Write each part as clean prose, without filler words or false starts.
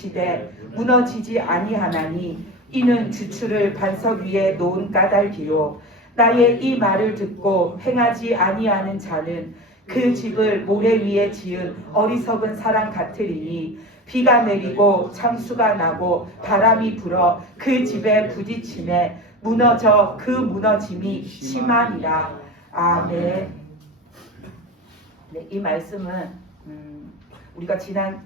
시대 무너지지 아니하나니 이는 주추를 반석 위에 놓은 까닭이요 나의 이 말을 듣고 행하지 아니하는 자는 그 집을 모래 위에 지은 어리석은 사람 같으리니 비가 내리고 창수가 나고 바람이 불어 그 집에 부딪히매 무너져 그 무너짐이 심하니라. 아멘. 네, 이 말씀은 우리가 지난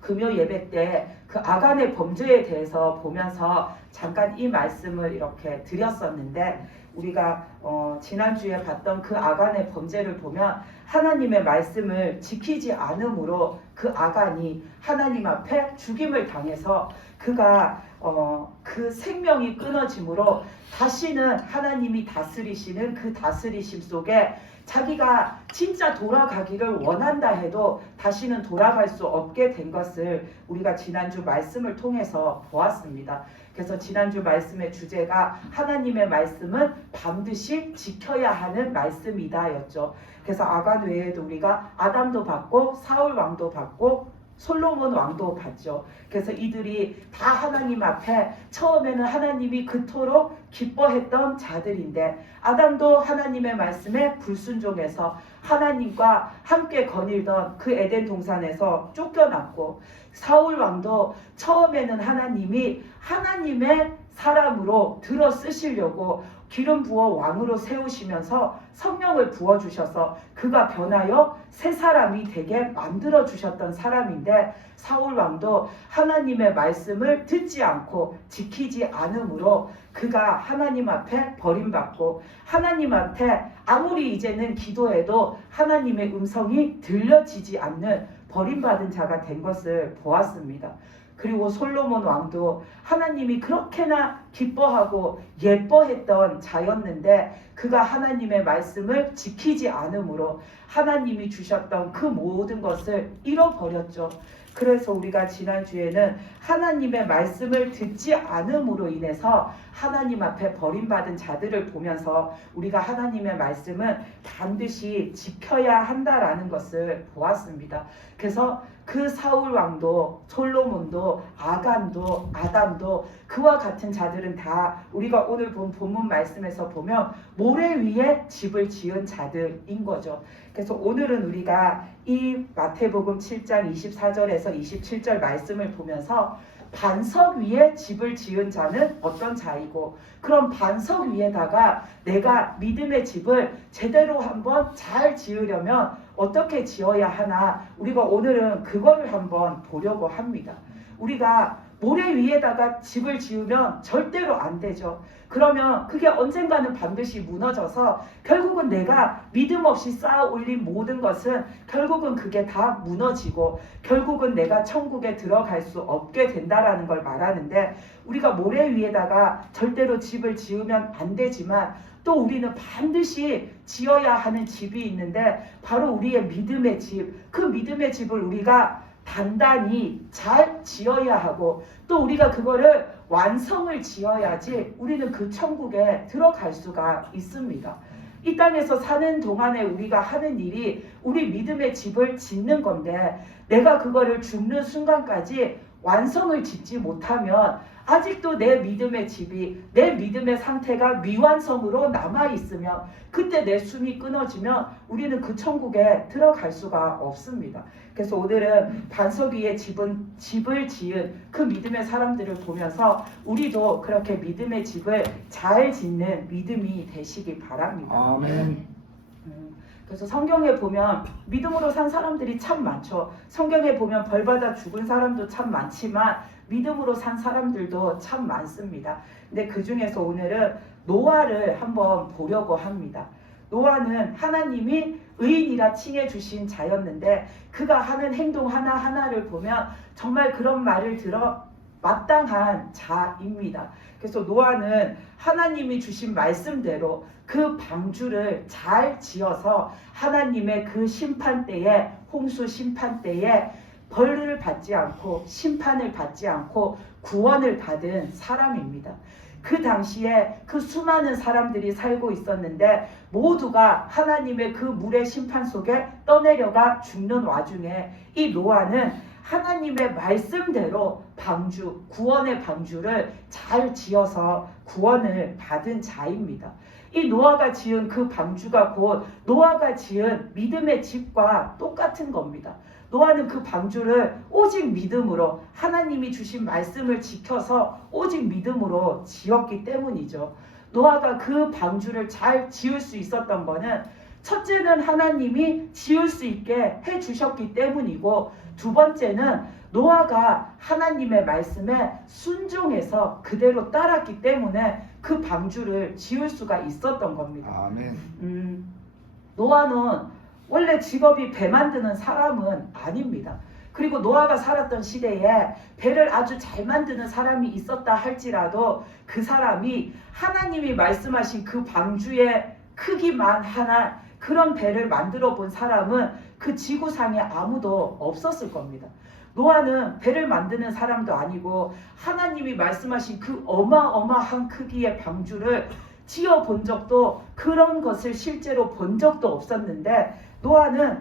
금요 예배 때 그 아간의 범죄에 대해서 보면서 잠깐 이 말씀을 이렇게 드렸었는데 우리가 지난주에 봤던 그 아간의 범죄를 보면 하나님의 말씀을 지키지 않음으로 그 아간이 하나님 앞에 죽임을 당해서 그가 그 생명이 끊어짐으로 다시는 하나님이 다스리시는 그 다스리심 속에 자기가 진짜 돌아가기를 원한다 해도 다시는 돌아갈 수 없게 된 것을 우리가 지난주 말씀을 통해서 보았습니다. 그래서 지난주 말씀의 주제가 하나님의 말씀은 반드시 지켜야 하는 말씀이다 였죠. 그래서 아간 외에도 우리가 아담도 받고 사울 왕도 받고 솔로몬 왕도 봤죠. 그래서 이들이 다 하나님 앞에 처음에는 하나님이 그토록 기뻐했던 자들인데 아담도 하나님의 말씀에 불순종해서 하나님과 함께 거닐던 그 에덴 동산에서 쫓겨났고 사울 왕도 처음에는 하나님이 하나님의 사람으로 들어 쓰시려고 기름 부어 왕으로 세우시면서 성령을 부어주셔서 그가 변하여 새 사람이 되게 만들어 주셨던 사람인데 사울 왕도 하나님의 말씀을 듣지 않고 지키지 않으므로 그가 하나님 앞에 버림받고 하나님한테 아무리 이제는 기도해도 하나님의 음성이 들려지지 않는 버림받은 자가 된 것을 보았습니다. 그리고 솔로몬 왕도 하나님이 그렇게나 기뻐하고 예뻐했던 자였는데 그가 하나님의 말씀을 지키지 않으므로 하나님이 주셨던 그 모든 것을 잃어버렸죠. 그래서 우리가 지난주에는 하나님의 말씀을 듣지 않음으로 인해서 하나님 앞에 버림받은 자들을 보면서 우리가 하나님의 말씀은 반드시 지켜야 한다라는 것을 보았습니다. 그래서 그 사울 왕도 솔로몬도 아간도 아담도 그와 같은 자들은 다 우리가 오늘 본 본문 말씀에서 보면 모래 위에 집을 지은 자들인 거죠. 그래서 오늘은 우리가 이 마태복음 7장 24절에서 27절 말씀을 보면서 반석 위에 집을 지은 자는 어떤 자이고 그럼 반석 위에다가 내가 믿음의 집을 제대로 한번 잘 지으려면 어떻게 지어야 하나 우리가 오늘은 그거를 한번 보려고 합니다. 우리가 모래 위에다가 집을 지으면 절대로 안 되죠. 그러면 그게 언젠가는 반드시 무너져서 결국은 내가 믿음 없이 쌓아 올린 모든 것은 결국은 그게 다 무너지고 결국은 내가 천국에 들어갈 수 없게 된다라는 걸 말하는데 우리가 모래 위에다가 절대로 집을 지으면 안 되지만 또 우리는 반드시 지어야 하는 집이 있는데 바로 우리의 믿음의 집, 그 믿음의 집을 우리가 단단히 잘 지어야 하고 또 우리가 그거를 완성을 지어야지 우리는 그 천국에 들어갈 수가 있습니다. 이 땅에서 사는 동안에 우리가 하는 일이 우리 믿음의 집을 짓는 건데 내가 그거를 죽는 순간까지 완성을 짓지 못하면 아직도 내 믿음의 집이 내 믿음의 상태가 미완성으로 남아있으면 그때 내 숨이 끊어지면 우리는 그 천국에 들어갈 수가 없습니다. 그래서 오늘은 반석 위에 집을 지은 그 믿음의 사람들을 보면서 우리도 그렇게 믿음의 집을 잘 짓는 믿음이 되시기 바랍니다. 아멘. 그래서 성경에 보면 믿음으로 산 사람들이 참 많죠. 성경에 보면 벌받아 죽은 사람도 참 많지만 믿음으로 산 사람들도 참 많습니다. 근데 그 중에서 오늘은 노아를 한번 보려고 합니다. 노아는 하나님이 의인이라 칭해 주신 자였는데 그가 하는 행동 하나하나를 보면 정말 그런 말을 들어 마땅한 자입니다. 그래서 노아는 하나님이 주신 말씀대로 그 방주를 잘 지어서 하나님의 그 심판대에 홍수 심판대에 벌을 받지 않고 심판을 받지 않고 구원을 받은 사람입니다. 그 당시에 그 수많은 사람들이 살고 있었는데 모두가 하나님의 그 물의 심판 속에 떠내려가 죽는 와중에 이 노아는 하나님의 말씀대로 방주, 구원의 방주를 잘 지어서 구원을 받은 자입니다. 이 노아가 지은 그 방주가 곧 노아가 지은 믿음의 집과 똑같은 겁니다. 노아는 그 방주를 오직 믿음으로 하나님이 주신 말씀을 지켜서 오직 믿음으로 지었기 때문이죠. 노아가 그 방주를 잘 지을 수 있었던 거는 첫째는 하나님이 지을 수 있게 해주셨기 때문이고, 두 번째는 노아가 하나님의 말씀에 순종해서 그대로 따랐기 때문에 그 방주를 지을 수가 있었던 겁니다. 아멘. 노아는 원래 직업이 배 만드는 사람은 아닙니다. 그리고 노아가 살았던 시대에 배를 아주 잘 만드는 사람이 있었다 할지라도 그 사람이 하나님이 말씀하신 그 방주의 크기만 하나 그런 배를 만들어 본 사람은 그 지구상에 아무도 없었을 겁니다. 노아는 배를 만드는 사람도 아니고 하나님이 말씀하신 그 어마어마한 크기의 방주를 지어 본 적도, 그런 것을 실제로 본 적도 없었는데, 노아는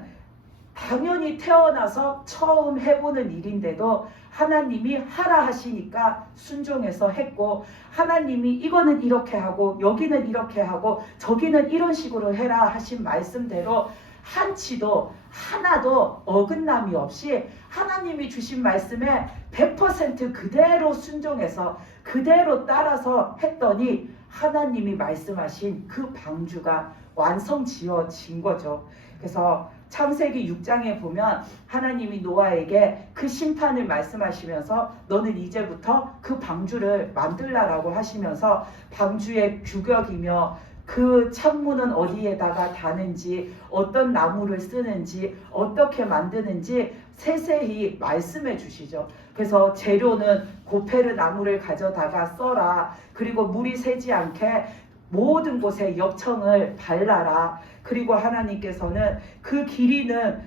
당연히 태어나서 처음 해보는 일인데도 하나님이 하라 하시니까 순종해서 했고, 하나님이 이거는 이렇게 하고 여기는 이렇게 하고 저기는 이런 식으로 해라 하신 말씀대로 한치도 하나도 어긋남이 없이 하나님이 주신 말씀에 100% 그대로 순종해서 그대로 따라서 했더니 하나님이 말씀하신 그 방주가 완성지어진 거죠. 그래서 창세기 6장에 보면 하나님이 노아에게 그 심판을 말씀하시면서 너는 이제부터 그 방주를 만들라라고 하시면서 방주의 규격이며 그 창문은 어디에다가 다는지, 어떤 나무를 쓰는지, 어떻게 만드는지 세세히 말씀해 주시죠. 그래서 재료는 고페르 나무를 가져다가 써라. 그리고 물이 새지 않게 모든 곳에 역청을 발라라. 그리고 하나님께서는 그 길이는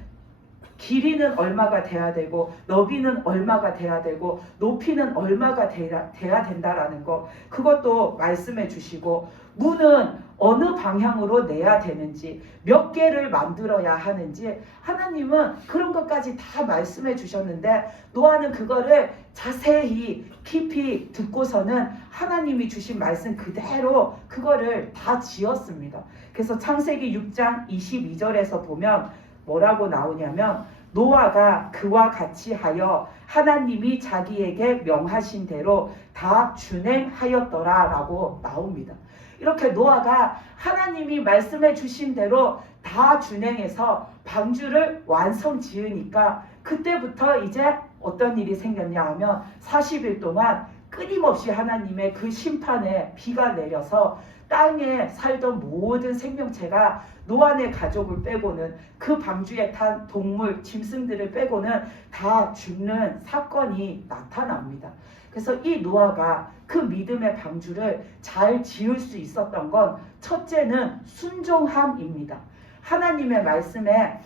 얼마가 돼야 되고 너비는 얼마가 돼야 되고 높이는 얼마가 돼야 된다라는 거, 그것도 말씀해 주시고, 문은 어느 방향으로 내야 되는지, 몇 개를 만들어야 하는지 하나님은 그런 것까지 다 말씀해 주셨는데, 노아는 그거를 자세히 깊이 듣고서는 하나님이 주신 말씀 그대로 그거를 다 지었습니다. 그래서 창세기 6장 22절에서 보면 뭐라고 나오냐면, 노아가 그와 같이 하여 하나님이 자기에게 명하신 대로 다 준행하였더라 라고 나옵니다. 이렇게 노아가 하나님이 말씀해 주신 대로 다 준행해서 방주를 완성 지으니까 그때부터 이제 어떤 일이 생겼냐 하면 40일 동안 끊임없이 하나님의 그 심판에 비가 내려서 땅에 살던 모든 생명체가 노아의 가족을 빼고는, 그 방주에 탄 동물, 짐승들을 빼고는 다 죽는 사건이 나타납니다. 그래서 이 노아가 그 믿음의 방주를 잘 지을 수 있었던 건 첫째는 순종함입니다. 하나님의 말씀에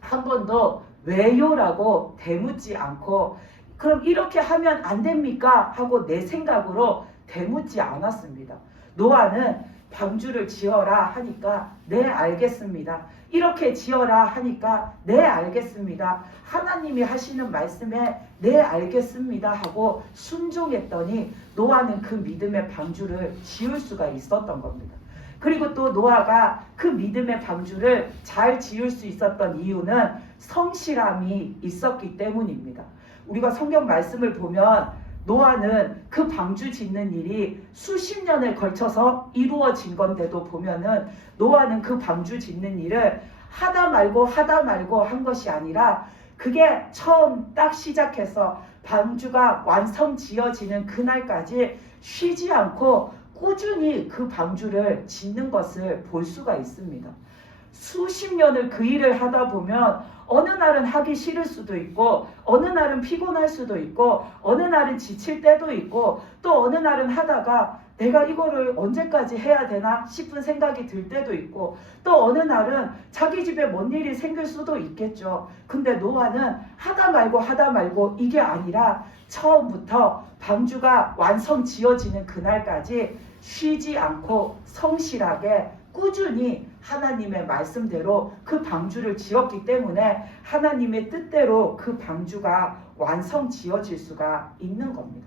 한 번도 왜요라고 대묻지 않고 그럼 이렇게 하면 안 됩니까? 하고 내 생각으로 대묻지 않았습니다. 노아는 방주를 지어라 하니까 네 알겠습니다. 이렇게 지어라 하니까 네 알겠습니다. 하나님이 하시는 말씀에 네 알겠습니다 하고 순종했더니 노아는 그 믿음의 방주를 지을 수가 있었던 겁니다. 그리고 또 노아가 그 믿음의 방주를 잘 지을 수 있었던 이유는 성실함이 있었기 때문입니다. 우리가 성경 말씀을 보면 노아는 그 방주 짓는 일이 수십 년에 걸쳐서 이루어진 건데도 보면은 노아는 그 방주 짓는 일을 하다 말고 한 것이 아니라 그게 처음 딱 시작해서 방주가 완성 지어지는 그날까지 쉬지 않고 꾸준히 그 방주를 짓는 것을 볼 수가 있습니다. 수십 년을 그 일을 하다 보면 어느 날은 하기 싫을 수도 있고 어느 날은 피곤할 수도 있고 어느 날은 지칠 때도 있고 또 어느 날은 하다가 내가 이거를 언제까지 해야 되나 싶은 생각이 들 때도 있고 또 어느 날은 자기 집에 뭔 일이 생길 수도 있겠죠. 근데 노아는 하다 말고 이게 아니라 처음부터 방주가 완성 지어지는 그날까지 쉬지 않고 성실하게 꾸준히 하나님의 말씀대로 그 방주를 지었기 때문에 하나님의 뜻대로 그 방주가 완성 지어질 수가 있는 겁니다.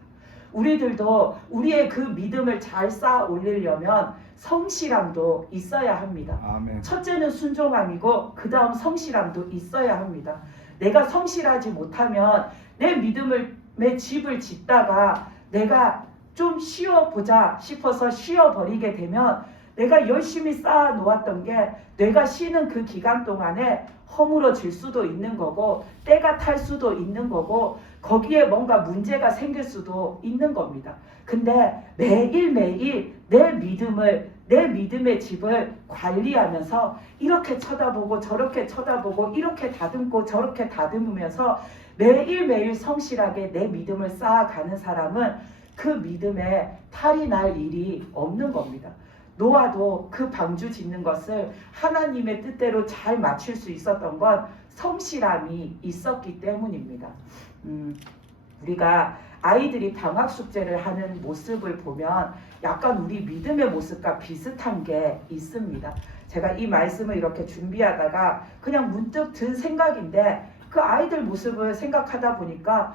우리들도 우리의 그 믿음을 잘 쌓아 올리려면 성실함도 있어야 합니다. 아멘. 첫째는 순종함이고 그 다음 성실함도 있어야 합니다. 내가 성실하지 못하면 내 믿음의 집을 짓다가 내가 좀 쉬어보자 싶어서 쉬어버리게 되면 내가 열심히 쌓아 놓았던 게 내가 쉬는 그 기간 동안에 허물어질 수도 있는 거고 때가 탈 수도 있는 거고 거기에 뭔가 문제가 생길 수도 있는 겁니다. 근데 매일매일 내 믿음의 집을 관리하면서 이렇게 쳐다보고 저렇게 쳐다보고 이렇게 다듬고 저렇게 다듬으면서 매일매일 성실하게 내 믿음을 쌓아가는 사람은 그 믿음에 탈이 날 일이 없는 겁니다. 노아도 그 방주 짓는 것을 하나님의 뜻대로 잘 마칠 수 있었던 건 성실함이 있었기 때문입니다. 우리가 아이들이 방학 숙제를 하는 모습을 보면 약간 우리 믿음의 모습과 비슷한 게 있습니다. 제가 이 말씀을 이렇게 준비하다가 그냥 문득 든 생각인데 그 아이들 모습을 생각하다 보니까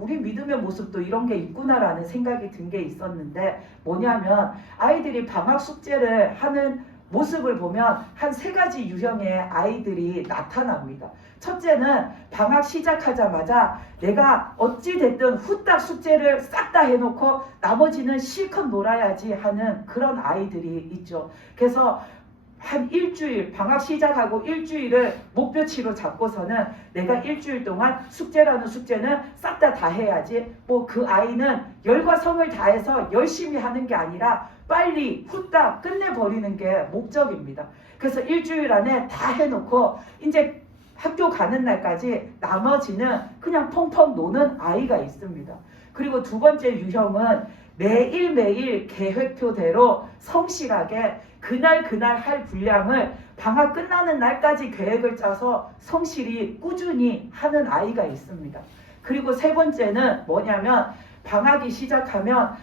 우리 믿음의 모습도 이런 게 있구나라는 생각이 든 게 있었는데 뭐냐면 아이들이 방학 숙제를 하는 모습을 보면 한 3가지 유형의 아이들이 나타납니다. 첫째는 방학 시작하자마자 내가 어찌됐든 후딱 숙제를 싹 다 해놓고 나머지는 실컷 놀아야지 하는 그런 아이들이 있죠. 그래서 한 일주일, 방학 시작하고 일주일을 목표치로 잡고서는 내가 일주일 동안 숙제라는 숙제는 싹 다 해야지. 그 아이는 열과 성을 다해서 열심히 하는 게 아니라 빨리 후딱 끝내버리는 게 목적입니다. 그래서 일주일 안에 다 해놓고 이제 학교 가는 날까지 나머지는 그냥 펑펑 노는 아이가 있습니다. 그리고 2번째 유형은 매일매일 계획표대로 성실하게 그날 할 분량을 방학 끝나는 날까지 계획을 짜서 성실히 꾸준히 하는 아이가 있습니다. 그리고 3번째는 뭐냐면 방학이 시작하면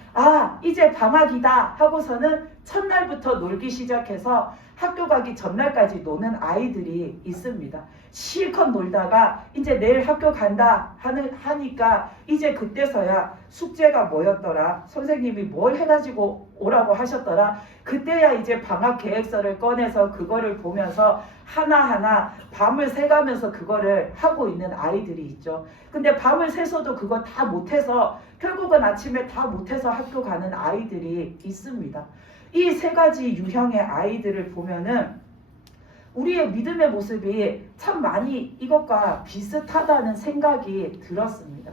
이제 방학이다 하고서는 첫날부터 놀기 시작해서 학교 가기 전날까지 노는 아이들이 있습니다. 실컷 놀다가 이제 내일 학교 간다 하니까 이제 그때서야 숙제가 뭐였더라, 선생님이 뭘 해가지고 오라고 하셨더라, 그때야 이제 방학 계획서를 꺼내서 그거를 보면서 하나하나 밤을 새가면서 그거를 하고 있는 아이들이 있죠. 근데 밤을 새서도 그거 다 못해서 결국은 아침에 다 못해서 학교 가는 아이들이 있습니다. 이 3가지 유형의 아이들을 보면은 우리의 믿음의 모습이 참 많이 이것과 비슷하다는 생각이 들었습니다.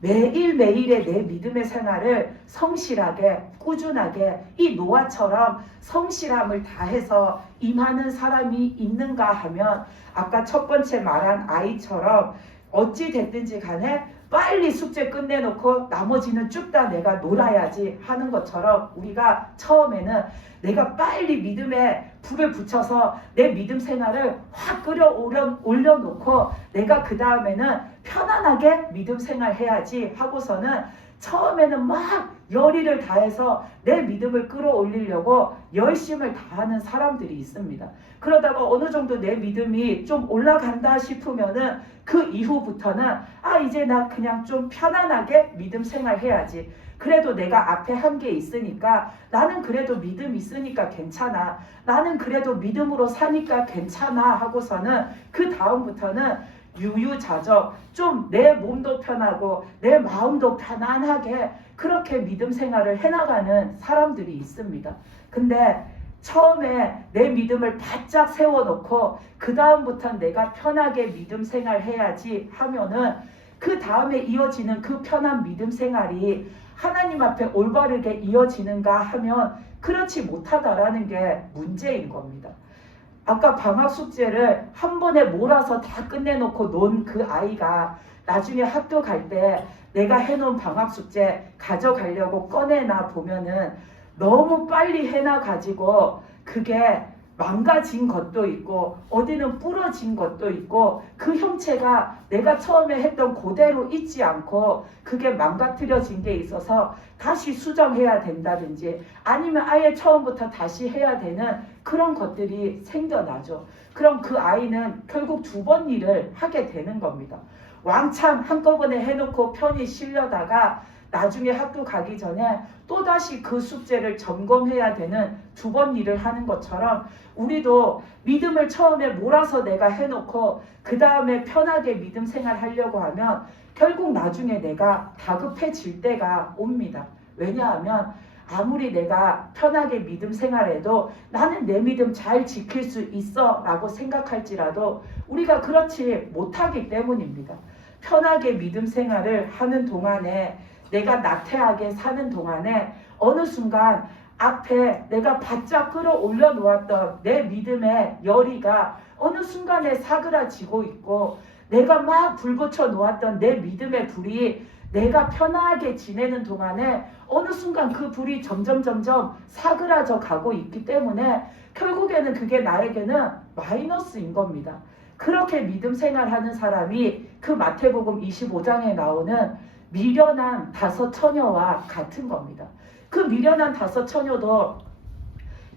매일매일의 내 믿음의 생활을 성실하게 꾸준하게 이 노아처럼 성실함을 다해서 임하는 사람이 있는가 하면 아까 첫 번째 말한 아이처럼 어찌 됐든지 간에 빨리 숙제 끝내놓고 나머지는 쭉 다 내가 놀아야지 하는 것처럼 우리가 처음에는 내가 빨리 믿음에 불을 붙여서 내 믿음 생활을 확 올려놓고 내가 그 다음에는 편안하게 믿음 생활 해야지 하고서는 처음에는 막 열의를 다해서 내 믿음을 끌어올리려고 열심을 다하는 사람들이 있습니다. 그러다가 어느 정도 내 믿음이 좀 올라간다 싶으면은 그 이후부터는 이제 나 그냥 좀 편안하게 믿음 생활 해야지. 그래도 내가 앞에 한 게 있으니까 나는 그래도 믿음 있으니까 괜찮아. 나는 그래도 믿음으로 사니까 괜찮아 하고서는 그 다음부터는 유유자적 좀 내 몸도 편하고 내 마음도 편안하게 그렇게 믿음 생활을 해나가는 사람들이 있습니다. 근데 처음에 내 믿음을 바짝 세워놓고 그 다음부터는 내가 편하게 믿음 생활 해야지 하면은 그 다음에 이어지는 그 편한 믿음 생활이 하나님 앞에 올바르게 이어지는가 하면 그렇지 못하다라는 게 문제인 겁니다. 아까 방학 숙제를 한 번에 몰아서 다 끝내놓고 논 그 아이가 나중에 학교 갈 때 내가 해놓은 방학 숙제 가져가려고 꺼내나 보면은 너무 빨리 해놔 가지고 그게 망가진 것도 있고 어디는 부러진 것도 있고 그 형체가 내가 처음에 했던 그대로 있지 않고 그게 망가뜨려진 게 있어서 다시 수정해야 된다든지 아니면 아예 처음부터 다시 해야 되는 그런 것들이 생겨나죠. 그럼 그 아이는 결국 두 번 일을 하게 되는 겁니다. 왕창 한꺼번에 해놓고 편히 쉬려다가 나중에 학교 가기 전에 또다시 그 숙제를 점검해야 되는 두 번 일을 하는 것처럼 우리도 믿음을 처음에 몰아서 내가 해놓고 그 다음에 편하게 믿음 생활하려고 하면 결국 나중에 내가 다급해질 때가 옵니다. 왜냐하면 아무리 내가 편하게 믿음 생활해도 나는 내 믿음 잘 지킬 수 있어 라고 생각할지라도 우리가 그렇지 못하기 때문입니다. 편하게 믿음 생활을 하는 동안에 내가 나태하게 사는 동안에 어느 순간 앞에 내가 바짝 끌어올려 놓았던 내 믿음의 열의가 어느 순간에 사그라지고 있고 내가 막 불 붙여 놓았던 내 믿음의 불이 내가 편하게 지내는 동안에 어느 순간 그 불이 점점 사그라져 가고 있기 때문에 결국에는 그게 나에게는 마이너스인 겁니다. 그렇게 믿음 생활하는 사람이 그 마태복음 25장에 나오는 미련한 5 처녀와 같은 겁니다. 그 미련한 5 처녀도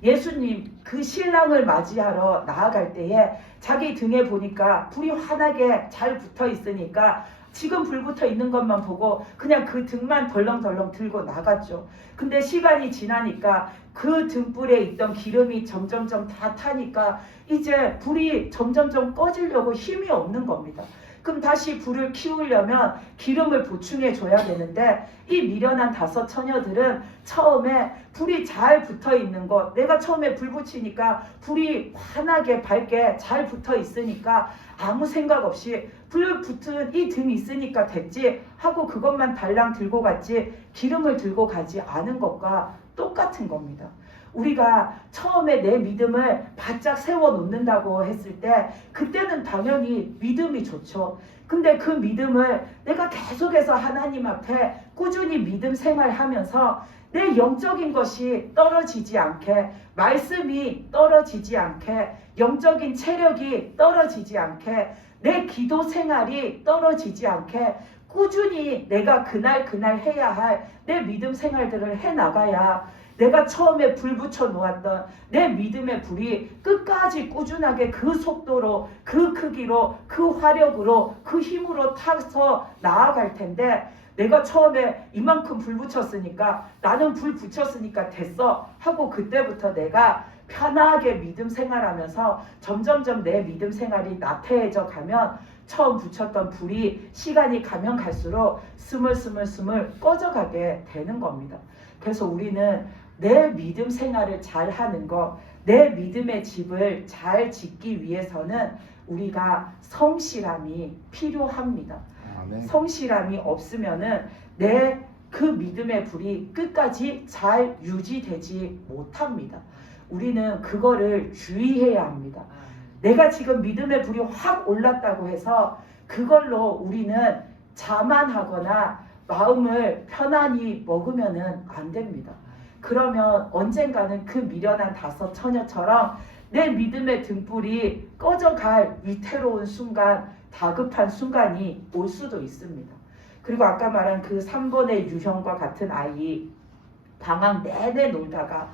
예수님 그 신랑을 맞이하러 나아갈 때에 자기 등에 보니까 불이 환하게 잘 붙어 있으니까 지금 불 붙어 있는 것만 보고 그냥 그 등만 덜렁덜렁 들고 나갔죠. 근데 시간이 지나니까 그 등불에 있던 기름이 점점점 다 타니까 이제 불이 점점점 꺼지려고 힘이 없는 겁니다. 그럼 다시 불을 키우려면 기름을 보충해 줘야 되는데 이 미련한 5 처녀들은 처음에 불이 잘 붙어 있는 것, 내가 처음에 불 붙이니까 불이 환하게 밝게 잘 붙어 있으니까 아무 생각 없이 불 붙은 이 등이 있으니까 됐지 하고 그것만 달랑 들고 갔지 기름을 들고 가지 않은 것과 똑같은 겁니다. 우리가 처음에 내 믿음을 바짝 세워 놓는다고 했을 때 그때는 당연히 믿음이 좋죠. 근데 그 믿음을 내가 계속해서 하나님 앞에 꾸준히 믿음 생활하면서 내 영적인 것이 떨어지지 않게, 말씀이 떨어지지 않게, 영적인 체력이 떨어지지 않게, 내 기도 생활이 떨어지지 않게 꾸준히 내가 그날 해야 할 내 믿음 생활들을 해나가야 내가 처음에 불 붙여 놓았던 내 믿음의 불이 끝까지 꾸준하게 그 속도로, 그 크기로, 그 화력으로, 그 힘으로 타서 나아갈 텐데 내가 처음에 이만큼 불 붙였으니까 나는 불 붙였으니까 됐어 하고 그때부터 내가 편하게 믿음 생활하면서 점점점 내 믿음 생활이 나태해져 가면 처음 붙였던 불이 시간이 가면 갈수록 스물스물 꺼져가게 되는 겁니다. 그래서 우리는 내 믿음 생활을 잘 하는 것, 내 믿음의 집을 잘 짓기 위해서는 우리가 성실함이 필요합니다. 아멘. 성실함이 없으면은 내 그 믿음의 불이 끝까지 잘 유지되지 못합니다. 우리는 그거를 주의해야 합니다. 내가 지금 믿음의 불이 확 올랐다고 해서 그걸로 우리는 자만하거나 마음을 편안히 먹으면은 안 됩니다. 그러면 언젠가는 그 미련한 5 처녀처럼 내 믿음의 등불이 꺼져갈 위태로운 순간, 다급한 순간이 올 수도 있습니다. 그리고 아까 말한 그 3번의 유형과 같은 아이, 방학 내내 놀다가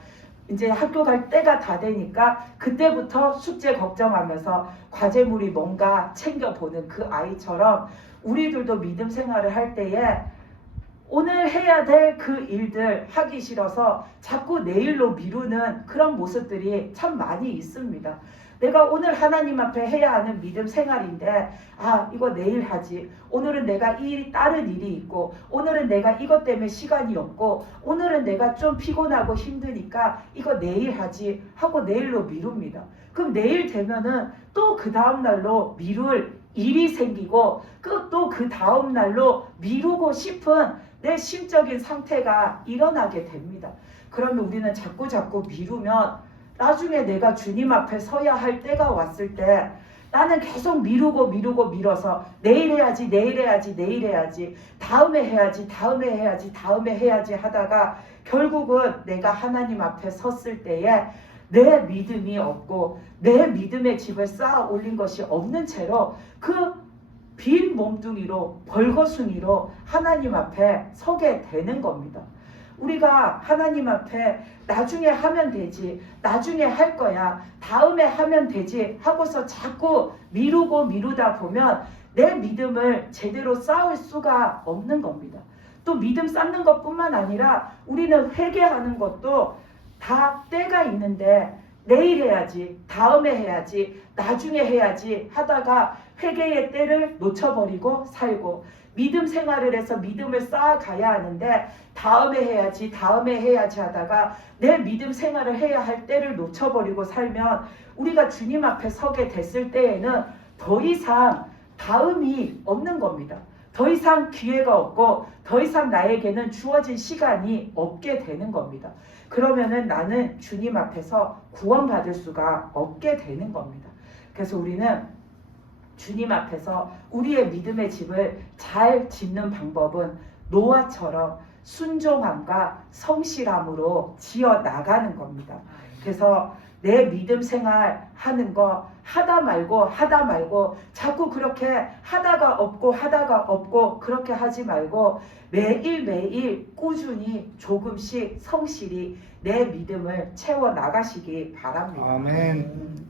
이제 학교 갈 때가 다 되니까 그때부터 숙제 걱정하면서 과제물이 뭔가 챙겨보는 그 아이처럼 우리들도 믿음 생활을 할 때에 오늘 해야 될 그 일들 하기 싫어서 자꾸 내일로 미루는 그런 모습들이 참 많이 있습니다. 내가 오늘 하나님 앞에 해야 하는 믿음 생활인데 이거 내일 하지. 오늘은 내가 다른 일이 있고 오늘은 내가 이것 때문에 시간이 없고 오늘은 내가 좀 피곤하고 힘드니까 이거 내일 하지 하고 내일로 미룹니다. 그럼 내일 되면은 또 그 다음 날로 미룰 일이 생기고 또 그 다음 날로 미루고 싶은 내 심적인 상태가 일어나게 됩니다. 그러면 우리는 자꾸 미루면 나중에 내가 주님 앞에 서야 할 때가 왔을 때 나는 계속 미뤄서 내일 해야지 다음에 해야지 하다가 결국은 내가 하나님 앞에 섰을 때에 내 믿음이 없고 내 믿음의 집을 쌓아 올린 것이 없는 채로 그 빈 몸뚱이로 벌거숭이로 하나님 앞에 서게 되는 겁니다. 우리가 하나님 앞에 나중에 하면 되지, 나중에 할 거야, 다음에 하면 되지 하고서 자꾸 미루고 미루다 보면 내 믿음을 제대로 쌓을 수가 없는 겁니다. 또 믿음 쌓는 것뿐만 아니라 우리는 회개하는 것도 다 때가 있는데 내일 해야지, 다음에 해야지, 나중에 해야지 하다가 회개의 때를 놓쳐버리고 살고, 믿음 생활을 해서 믿음을 쌓아가야 하는데 다음에 해야지, 다음에 해야지 하다가 내 믿음 생활을 해야 할 때를 놓쳐버리고 살면 우리가 주님 앞에 서게 됐을 때에는 더 이상 다음이 없는 겁니다. 더 이상 기회가 없고 더 이상 나에게는 주어진 시간이 없게 되는 겁니다. 그러면은 나는 주님 앞에서 구원받을 수가 없게 되는 겁니다. 그래서 우리는 주님 앞에서 우리의 믿음의 집을 잘 짓는 방법은 노아처럼 순종함과 성실함으로 지어 나가는 겁니다. 그래서 내 믿음 생활 하는 거 하다 말고 자꾸 그렇게 하다가 없고 그렇게 하지 말고 매일매일 꾸준히 조금씩 성실히 내 믿음을 채워 나가시기 바랍니다. 아멘.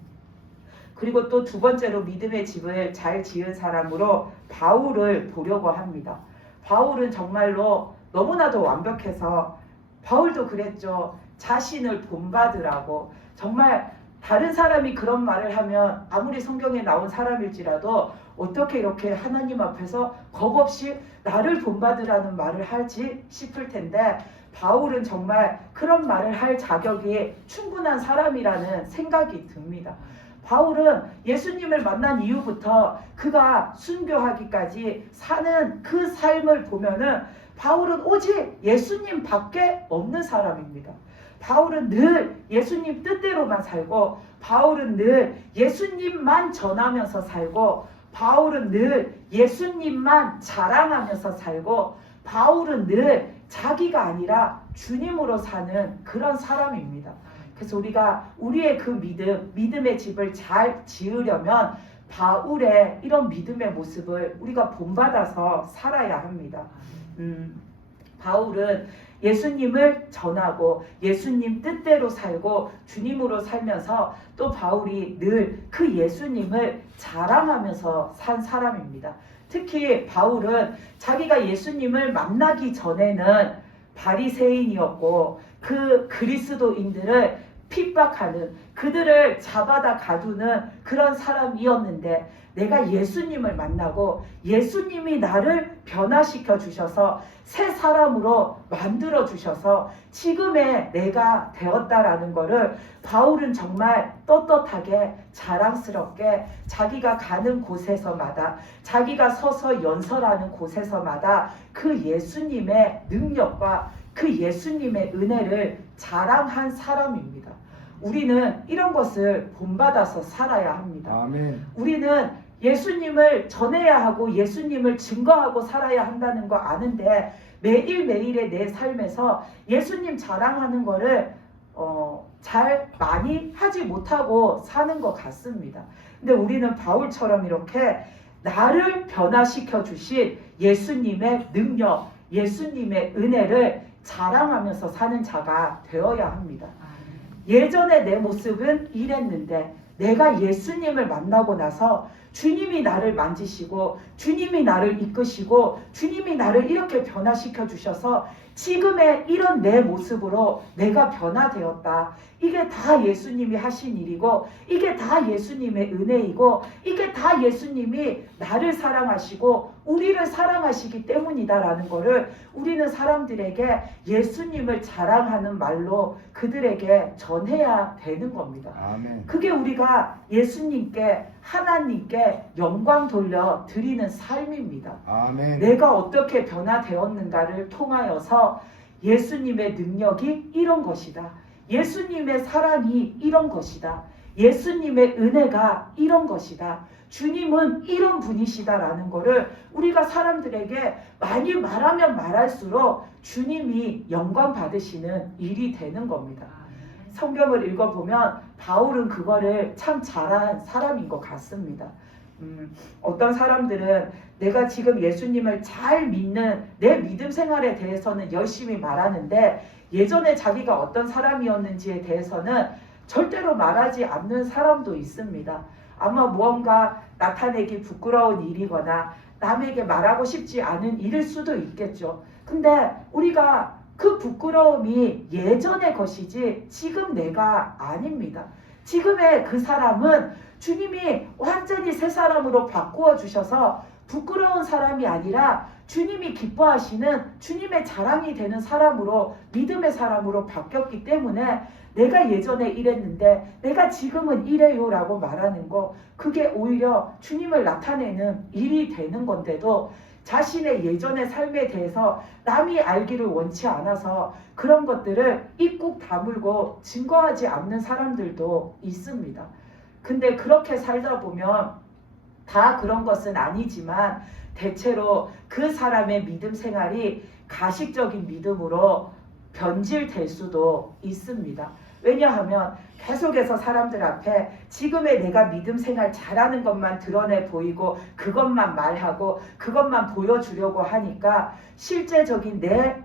그리고 또 두 번째로 믿음의 집을 잘 지은 사람으로 바울을 보려고 합니다. 바울은 정말로 너무나도 완벽해서 바울도 그랬죠. 자신을 본받으라고. 정말 다른 사람이 그런 말을 하면 아무리 성경에 나온 사람일지라도 어떻게 이렇게 하나님 앞에서 겁없이 나를 본받으라는 말을 하지 싶을 텐데 바울은 정말 그런 말을 할 자격이 충분한 사람이라는 생각이 듭니다. 바울은 예수님을 만난 이후부터 그가 순교하기까지 사는 그 삶을 보면은 바울은 오직 예수님 밖에 없는 사람입니다. 바울은 늘 예수님 뜻대로만 살고, 바울은 늘 예수님만 전하면서 살고, 바울은 늘 예수님만 자랑하면서 살고, 바울은 늘 자기가 아니라 주님으로 사는 그런 사람입니다. 그래서 우리가 우리의 그 믿음의 집을 잘 지으려면 바울의 이런 믿음의 모습을 우리가 본받아서 살아야 합니다. 바울은 예수님을 전하고 예수님 뜻대로 살고 주님으로 살면서 또 바울이 늘 그 예수님을 자랑하면서 산 사람입니다. 특히 바울은 자기가 예수님을 만나기 전에는 바리새인이었고 그 그리스도인들을 핍박하는, 그들을 잡아다 가두는 그런 사람이었는데 내가 예수님을 만나고 예수님이 나를 변화시켜 주셔서 새 사람으로 만들어 주셔서 지금의 내가 되었다라는 거를 바울은 정말 떳떳하게 자랑스럽게 자기가 가는 곳에서마다, 자기가 서서 연설하는 곳에서마다 그 예수님의 능력과 그 예수님의 은혜를 자랑한 사람입니다. 우리는 이런 것을 본받아서 살아야 합니다. 아멘. 우리는 예수님을 전해야 하고 예수님을 증거하고 살아야 한다는 거 아는데 매일매일의 내 삶에서 예수님 자랑하는 거를 잘 많이 하지 못하고 사는 것 같습니다. 근데 우리는 바울처럼 이렇게 나를 변화시켜 주신 예수님의 능력, 예수님의 은혜를 자랑하면서 사는 자가 되어야 합니다. 예전에 내 모습은 이랬는데 내가 예수님을 만나고 나서 주님이 나를 만지시고 주님이 나를 이끄시고 주님이 나를 이렇게 변화시켜 주셔서 지금의 이런 내 모습으로 내가 변화되었다. 이게 다 예수님이 하신 일이고 이게 다 예수님의 은혜이고 이게 다 예수님이 나를 사랑하시고 우리를 사랑하시기 때문이다라는 거를 우리는 사람들에게 예수님을 자랑하는 말로 그들에게 전해야 되는 겁니다. 아멘. 그게 우리가 예수님께 하나님께 영광 돌려 드리는 삶입니다. 아멘. 내가 어떻게 변화되었는가를 통하여서 예수님의 능력이 이런 것이다. 예수님의 사랑이 이런 것이다. 예수님의 은혜가 이런 것이다. 주님은 이런 분이시다라는 거를 우리가 사람들에게 많이 말하면 말할수록 주님이 영광 받으시는 일이 되는 겁니다. 성경을 읽어보면 바울은 그거를 참 잘한 사람인 것 같습니다. 어떤 사람들은 내가 지금 예수님을 잘 믿는 내 믿음 생활에 대해서는 열심히 말하는데 예전에 자기가 어떤 사람이었는지에 대해서는 절대로 말하지 않는 사람도 있습니다. 아마 무언가 나타내기 부끄러운 일이거나 남에게 말하고 싶지 않은 일일 수도 있겠죠. 근데 우리가 그 부끄러움이 예전의 것이지 지금 내가 아닙니다. 지금의 그 사람은 주님이 완전히 새 사람으로 바꾸어 주셔서 부끄러운 사람이 아니라 주님이 기뻐하시는 주님의 자랑이 되는 사람으로, 믿음의 사람으로 바뀌었기 때문에 내가 예전에 이랬는데 내가 지금은 이래요 라고 말하는 거, 그게 오히려 주님을 나타내는 일이 되는 건데도 자신의 예전의 삶에 대해서 남이 알기를 원치 않아서 그런 것들을 입국 다물고 증거하지 않는 사람들도 있습니다. 근데 그렇게 살다 보면 다 그런 것은 아니지만 대체로 그 사람의 믿음 생활이 가식적인 믿음으로 변질될 수도 있습니다. 왜냐하면 계속해서 사람들 앞에 지금의 내가 믿음 생활 잘하는 것만 드러내 보이고 그것만 말하고 그것만 보여주려고 하니까 실제적인 내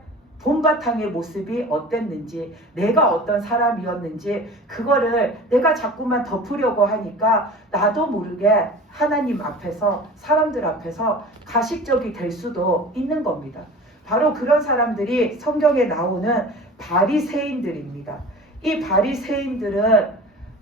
본바탕의 모습이 어땠는지, 내가 어떤 사람이었는지 그거를 내가 자꾸만 덮으려고 하니까 나도 모르게 하나님 앞에서, 사람들 앞에서 가식적이 될 수도 있는 겁니다. 바로 그런 사람들이 성경에 나오는 바리새인들입니다. 이 바리새인들은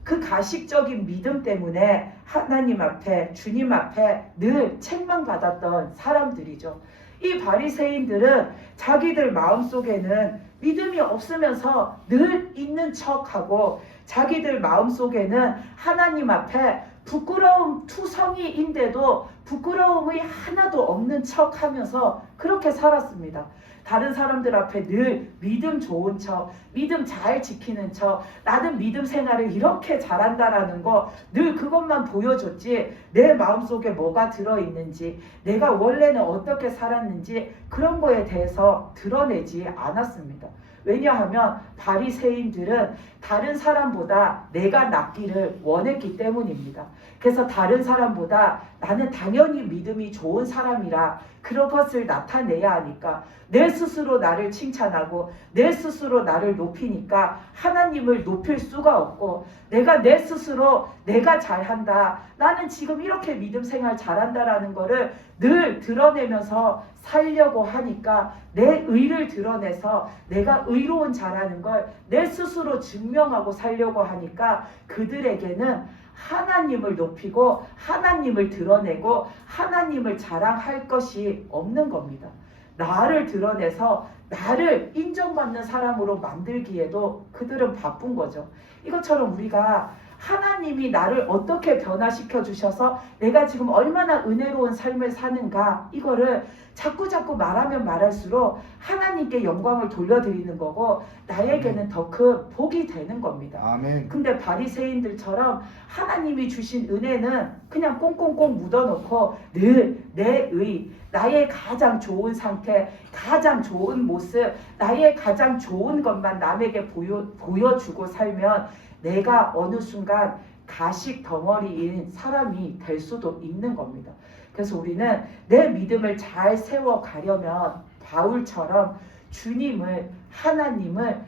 그 가식적인 믿음 때문에 하나님 앞에, 주님 앞에 늘 책망받았던 사람들이죠. 이 바리새인들은 자기들 마음속에는 믿음이 없으면서 늘 있는 척하고 자기들 마음속에는 하나님 앞에 부끄러움 투성이인데도 부끄러움이 하나도 없는 척하면서 그렇게 살았습니다. 다른 사람들 앞에 늘 믿음 좋은 척, 믿음 잘 지키는 척, 나는 믿음 생활을 이렇게 잘한다라는 거 늘 그것만 보여줬지 내 마음속에 뭐가 들어있는지, 내가 원래는 어떻게 살았는지 그런 거에 대해서 드러내지 않았습니다. 왜냐하면 바리새인들은 다른 사람보다 내가 낫기를 원했기 때문입니다. 그래서 다른 사람보다 나는 당연히 믿음이 좋은 사람이라 그런 것을 나타내야 하니까 내 스스로 나를 칭찬하고 내 스스로 나를 높이니까 하나님을 높일 수가 없고, 내가 내 스스로 내가 잘한다, 나는 지금 이렇게 믿음 생활 잘한다라는 거를 늘 드러내면서 살려고 하니까 내 의를 드러내서 내가 의로운 자라는 걸 내 스스로 증명하고 살려고 하니까 그들에게는 하나님을 높이고 하나님을 드러내고 하나님을 자랑할 것이 없는 겁니다. 나를 드러내서 나를 인정받는 사람으로 만들기에도 그들은 바쁜 거죠. 이것처럼 우리가 하나님이 나를 어떻게 변화시켜 주셔서 내가 지금 얼마나 은혜로운 삶을 사는가, 이거를 자꾸 말하면 말할수록 하나님께 영광을 돌려드리는 거고 나에게는 더 큰 복이 되는 겁니다. 아멘. 근데 바리새인들처럼 하나님이 주신 은혜는 그냥 꽁꽁꽁 묻어놓고 늘 내 의, 나의 가장 좋은 상태, 가장 좋은 모습, 나의 가장 좋은 것만 남에게 보여주고 살면 내가 어느 순간 가식 덩어리인 사람이 될 수도 있는 겁니다. 그래서 우리는 내 믿음을 잘 세워가려면 바울처럼 주님을, 하나님을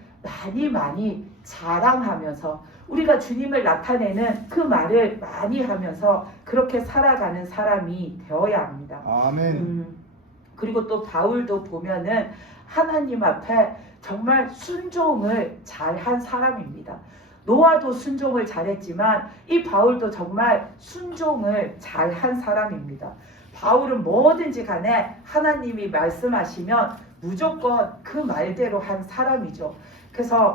많이 자랑하면서 우리가 주님을 나타내는 그 말을 많이 하면서 그렇게 살아가는 사람이 되어야 합니다. 아멘. 그리고 또 바울도 보면은 하나님 앞에 정말 순종을 잘한 사람입니다. 노아도 순종을 잘했지만 이 바울도 정말 순종을 잘한 사람입니다. 바울은 뭐든지 간에 하나님이 말씀하시면 무조건 그 말대로 한 사람이죠. 그래서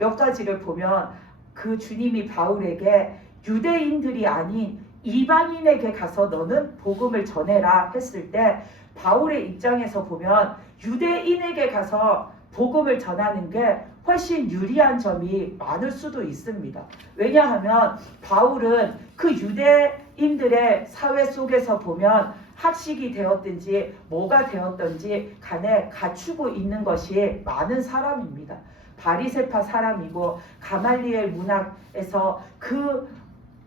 몇 가지를 보면 그 주님이 바울에게 유대인들이 아닌 이방인에게 가서 너는 복음을 전해라 했을 때 바울의 입장에서 보면 유대인에게 가서 복음을 전하는 게 훨씬 유리한 점이 많을 수도 있습니다. 왜냐하면 바울은 그 유대인들의 사회 속에서 보면 학식이 되었든지 뭐가 되었든지 간에 갖추고 있는 것이 많은 사람입니다. 바리새파 사람이고 가말리엘 문학에서 그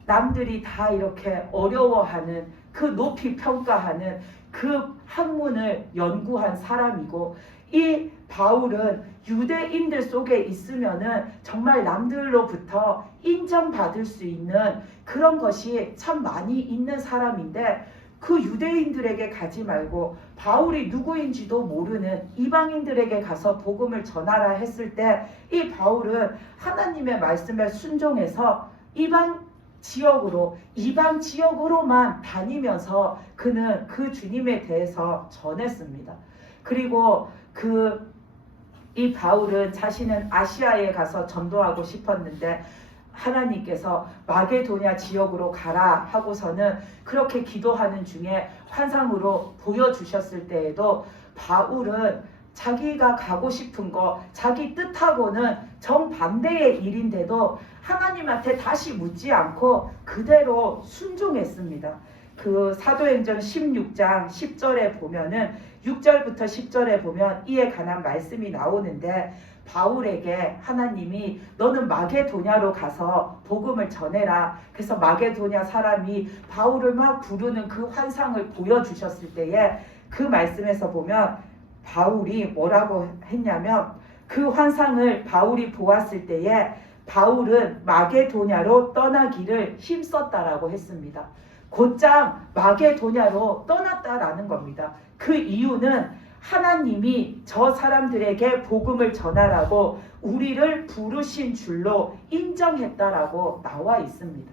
남들이 다 이렇게 어려워하는 그 높이 평가하는 그 학문을 연구한 사람이고, 이 바울은 유대인들 속에 있으면은 정말 남들로부터 인정받을 수 있는 그런 것이 참 많이 있는 사람인데, 그 유대인들에게 가지 말고 바울이 누구인지도 모르는 이방인들에게 가서 복음을 전하라 했을 때, 이 바울은 하나님의 말씀에 순종해서 이방 지역으로만 다니면서 그는 그 주님에 대해서 전했습니다. 그리고 이 바울은 자신은 아시아에 가서 전도하고 싶었는데 하나님께서 마게도냐 지역으로 가라 하고서는 그렇게 기도하는 중에 환상으로 보여주셨을 때에도 바울은 자기가 가고 싶은 거, 자기 뜻하고는 정반대의 일인데도 하나님한테 다시 묻지 않고 그대로 순종했습니다. 그 사도행전 16장 10절에 보면은 6절부터 10절에 보면 이에 관한 말씀이 나오는데, 바울에게 하나님이 너는 마게도냐로 가서 복음을 전해라. 그래서 마게도냐 사람이 바울을 막 부르는 그 환상을 보여주셨을 때에 그 말씀에서 보면 바울이 뭐라고 했냐면, 그 환상을 바울이 보았을 때에 바울은 마게도냐로 떠나기를 힘썼다라고 했습니다. 곧장 마게도냐로 떠났다라는 겁니다. 그 이유는 하나님이 저 사람들에게 복음을 전하라고 우리를 부르신 줄로 인정했다라고 나와 있습니다.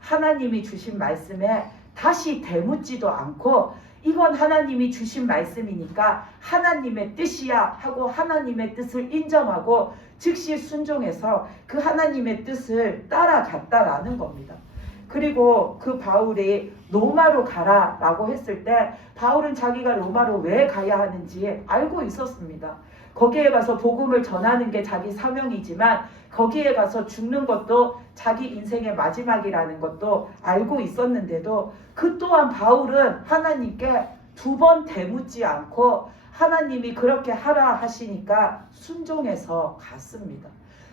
하나님이 주신 말씀에 다시 되묻지도 않고 이건 하나님이 주신 말씀이니까 하나님의 뜻이야 하고 하나님의 뜻을 인정하고 즉시 순종해서 그 하나님의 뜻을 따라갔다라는 겁니다. 그리고 그 바울이 로마로 가라라고 했을 때 바울은 자기가 로마로 왜 가야 하는지 알고 있었습니다. 거기에 가서 복음을 전하는 게 자기 사명이지만 거기에 가서 죽는 것도 자기 인생의 마지막이라는 것도 알고 있었는데도 그 또한 바울은 하나님께 2번 되묻지 않고 하나님이 그렇게 하라 하시니까 순종해서 갔습니다.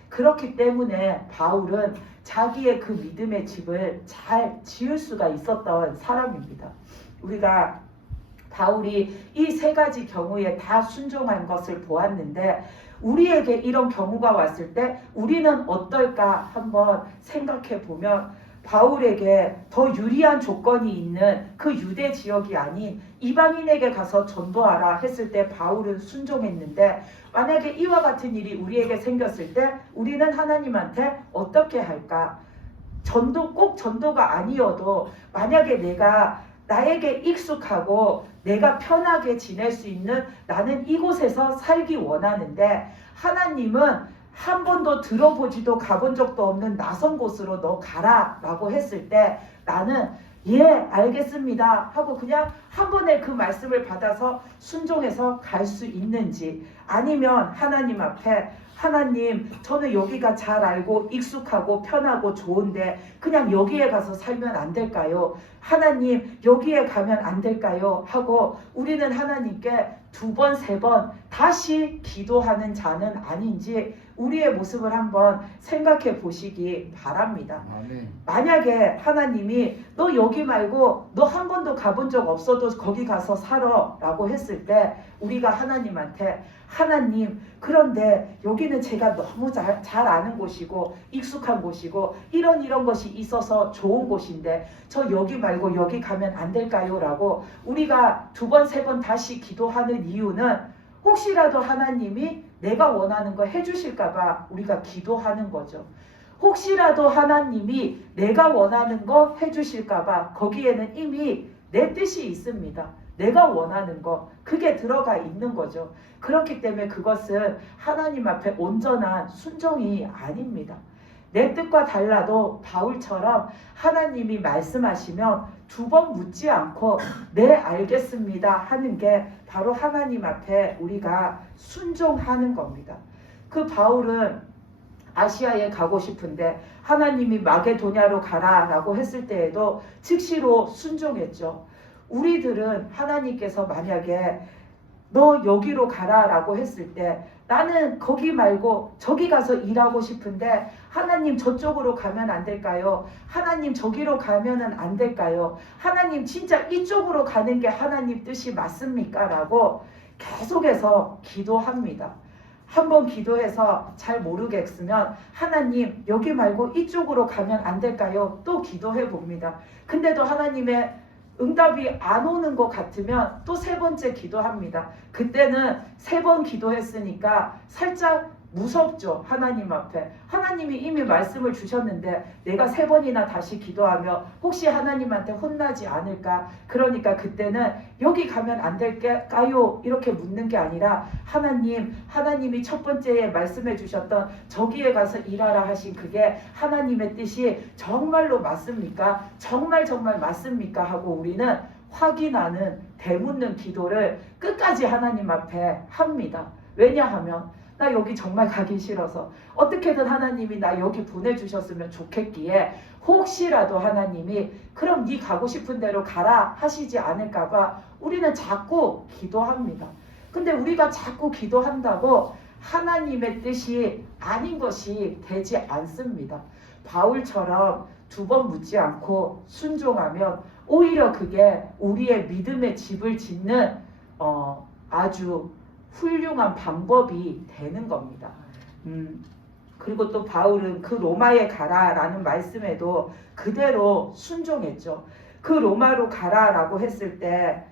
그렇기 때문에 바울은 자기의 그 믿음의 집을 잘 지을 수가 있었던 사람입니다. 우리가 바울이 이 3가지 경우에 다 순종한 것을 보았는데, 우리에게 이런 경우가 왔을 때 우리는 어떨까 한번 생각해 보면, 바울에게 더 유리한 조건이 있는 그 유대 지역이 아닌 이방인에게 가서 전도하라 했을 때 바울은 순종했는데, 만약에 이와 같은 일이 우리에게 생겼을 때 우리는 하나님한테 어떻게 할까? 꼭 전도가 아니어도 만약에 나에게 익숙하고 내가 편하게 지낼 수 있는, 나는 이곳에서 살기 원하는데 하나님은 한 번도 들어보지도 가본 적도 없는 낯선 곳으로 너 가라 라고 했을 때 나는 예 알겠습니다 하고 그냥 한 번에 그 말씀을 받아서 순종해서 갈 수 있는지, 아니면 하나님 앞에 하나님 저는 여기가 잘 알고 익숙하고 편하고 좋은데 그냥 여기에 가서 살면 안 될까요? 하나님 여기에 가면 안 될까요? 하고 우리는 하나님께 2번, 3번 다시 기도하는 자는 아닌지 우리의 모습을 한번 생각해 보시기 바랍니다. 아멘. 만약에 하나님이 너 여기 말고 너 한 번도 가본 적 없어도 거기 가서 살아 라고 했을 때 우리가 하나님한테 하나님 그런데 여기는 제가 너무 잘 아는 곳이고 익숙한 곳이고 이런 것이 있어서 좋은 곳인데 저 여기 말고 여기 가면 안 될까요? 라고 우리가 2번, 3번 다시 기도하는 이유는 혹시라도 하나님이 내가 원하는 거 해주실까봐 우리가 기도하는 거죠. 혹시라도 하나님이 내가 원하는 거 해주실까봐 거기에는 이미 내 뜻이 있습니다. 내가 원하는 거 그게 들어가 있는 거죠. 그렇기 때문에 그것은 하나님 앞에 온전한 순종이 아닙니다. 내 뜻과 달라도 바울처럼 하나님이 말씀하시면 2번 묻지 않고 네 알겠습니다 하는 게 바로 하나님 앞에 우리가 순종하는 겁니다. 그 바울은 아시아에 가고 싶은데 하나님이 마게도냐로 가라 라고 했을 때에도 즉시로 순종했죠. 우리들은 하나님께서 만약에 너 여기로 가라라고 했을 때 나는 거기 말고 저기 가서 일하고 싶은데 하나님 저쪽으로 가면 안 될까요? 하나님 저기로 가면은 안 될까요? 하나님 진짜 이쪽으로 가는 게 하나님 뜻이 맞습니까? 라고 계속해서 기도합니다. 한번 기도해서 잘 모르겠으면 하나님 여기 말고 이쪽으로 가면 안 될까요? 또 기도해 봅니다. 근데도 하나님의 응답이 안 오는 것 같으면 또 세 번째 기도합니다. 그때는 세 번 기도했으니까 살짝 무섭죠. 하나님 앞에. 하나님이 이미 말씀을 주셨는데 내가 세 번이나 다시 기도하며 혹시 하나님한테 혼나지 않을까? 그러니까 그때는 여기 가면 안 될까요? 이렇게 묻는 게 아니라 하나님이 첫 번째에 말씀해 주셨던 저기에 가서 일하라 하신 그게 하나님의 뜻이 정말로 맞습니까? 정말 맞습니까? 하고 우리는 확인하는 되묻는 기도를 끝까지 하나님 앞에 합니다. 왜냐하면 나 여기 정말 가기 싫어서 어떻게든 하나님이 나 여기 보내주셨으면 좋겠기에 혹시라도 하나님이 그럼 네 가고 싶은 대로 가라 하시지 않을까봐 우리는 자꾸 기도합니다. 근데 우리가 자꾸 기도한다고 하나님의 뜻이 아닌 것이 되지 않습니다. 바울처럼 두 번 묻지 않고 순종하면 오히려 그게 우리의 믿음의 집을 짓는 아주 훌륭한 방법이 되는 겁니다. 그리고 또 바울은 그 로마에 가라라는 말씀에도 그대로 순종했죠. 그 로마로 가라라고 했을 때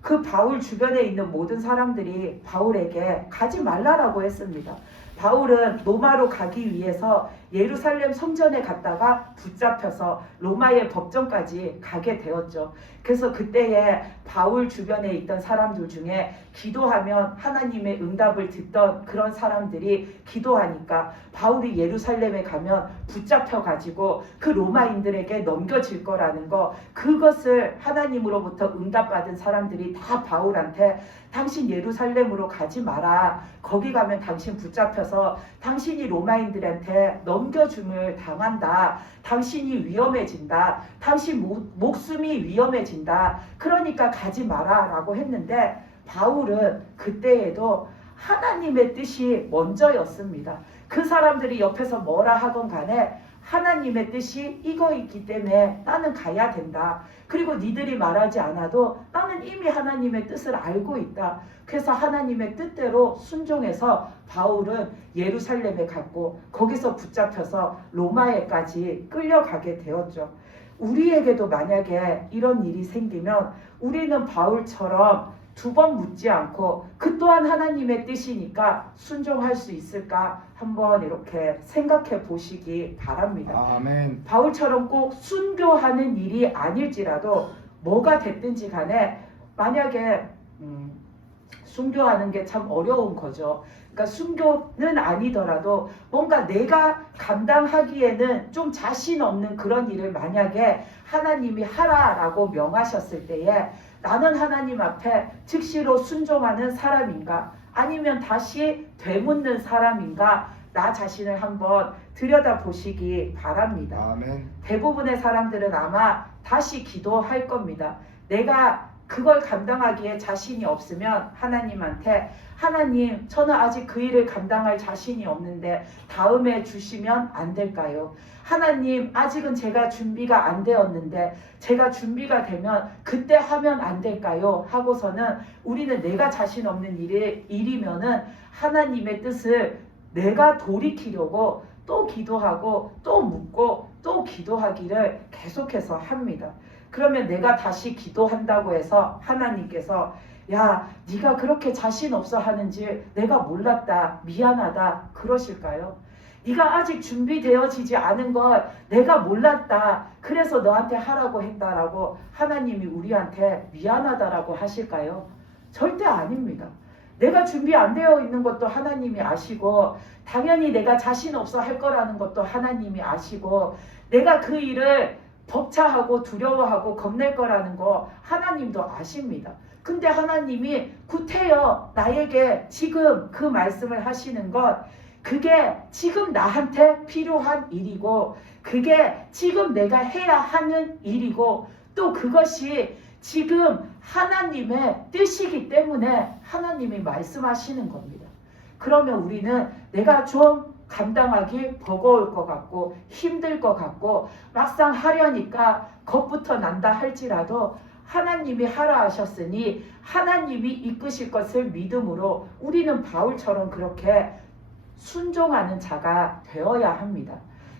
그 바울 주변에 있는 모든 사람들이 바울에게 가지 말라라고 했습니다. 바울은 로마로 가기 위해서 예루살렘 성전에 갔다가 붙잡혀서 로마의 법정까지 가게 되었죠. 그래서 그때에 바울 주변에 있던 사람들 중에 기도하면 하나님의 응답을 듣던 그런 사람들이 기도하니까 바울이 예루살렘에 가면 붙잡혀 가지고 그 로마인들에게 넘겨질 거라는 거, 그것을 하나님으로부터 응답받은 사람들이 다 바울한테 당신 예루살렘으로 가지 마라. 거기 가면 당신 붙잡혀서 당신이 로마인들한테 넘겨줌을 당한다. 당신이 위험해진다. 당신 목숨이 위험해진다. 그러니까 가지 마라 라고 했는데 바울은 그때에도 하나님의 뜻이 먼저였습니다. 그 사람들이 옆에서 뭐라 하건 간에 하나님의 뜻이 이거있기 때문에 나는 가야 된다. 그리고 니들이 말하지 않아도 나는 이미 하나님의 뜻을 알고 있다. 그래서 하나님의 뜻대로 순종해서 바울은 예루살렘에 갔고 거기서 붙잡혀서 로마에까지 끌려가게 되었죠. 우리에게도 만약에 이런 일이 생기면 우리는 바울처럼 두 번 묻지 않고 그 또한 하나님의 뜻이니까 순종할 수 있을까 한번 이렇게 생각해 보시기 바랍니다. 아멘. 바울처럼 꼭 순교하는 일이 아닐지라도 뭐가 됐든지 간에 만약에 순교하는 게 참 어려운 거죠. 그러니까 순교는 아니더라도 뭔가 내가 감당하기에는 좀 자신 없는 그런 일을 만약에 하나님이 하라라고 명하셨을 때에 나는 하나님 앞에 즉시로 순종하는 사람인가 아니면 다시 되묻는 사람인가 나 자신을 한번 들여다보시기 바랍니다. 아멘. 대부분의 사람들은 아마 다시 기도할 겁니다. 내가 그걸 감당하기에 자신이 없으면 하나님한테 하나님 저는 아직 그 일을 감당할 자신이 없는데 다음에 주시면 안 될까요? 하나님 아직은 제가 준비가 안 되었는데 제가 준비가 되면 그때 하면 안 될까요? 하고서는 우리는 내가 자신 없는 일이면은 하나님의 뜻을 내가 돌이키려고 또 기도하고 또 묻고 또 기도하기를 계속해서 합니다. 그러면 내가 다시 기도한다고 해서 하나님께서 야 네가 그렇게 자신 없어 하는지 내가 몰랐다 미안하다 그러실까요? 네가 아직 준비되어지지 않은 걸 내가 몰랐다 그래서 너한테 하라고 했다라고 하나님이 우리한테 미안하다라고 하실까요? 절대 아닙니다. 내가 준비 안 되어 있는 것도 하나님이 아시고 당연히 내가 자신 없어 할 거라는 것도 하나님이 아시고 내가 그 일을 벅차하고 두려워하고 겁낼 거라는 거 하나님도 아십니다. 근데 하나님이 구태여 나에게 지금 그 말씀을 하시는 것 그게 지금 나한테 필요한 일이고 그게 지금 내가 해야 하는 일이고 또 그것이 지금 하나님의 뜻이기 때문에 하나님이 말씀하시는 겁니다. 그러면 우리는 내가 좀 감당하기 버거울 것 같고 힘들 것 같고 막상 하려니까 겁부터 난다 할지라도 하나님이 하라 하셨으니 하나님이 이끄실 것을 믿음으로 우리는 바울처럼 그렇게 순종하는 자가 되어야 합니다.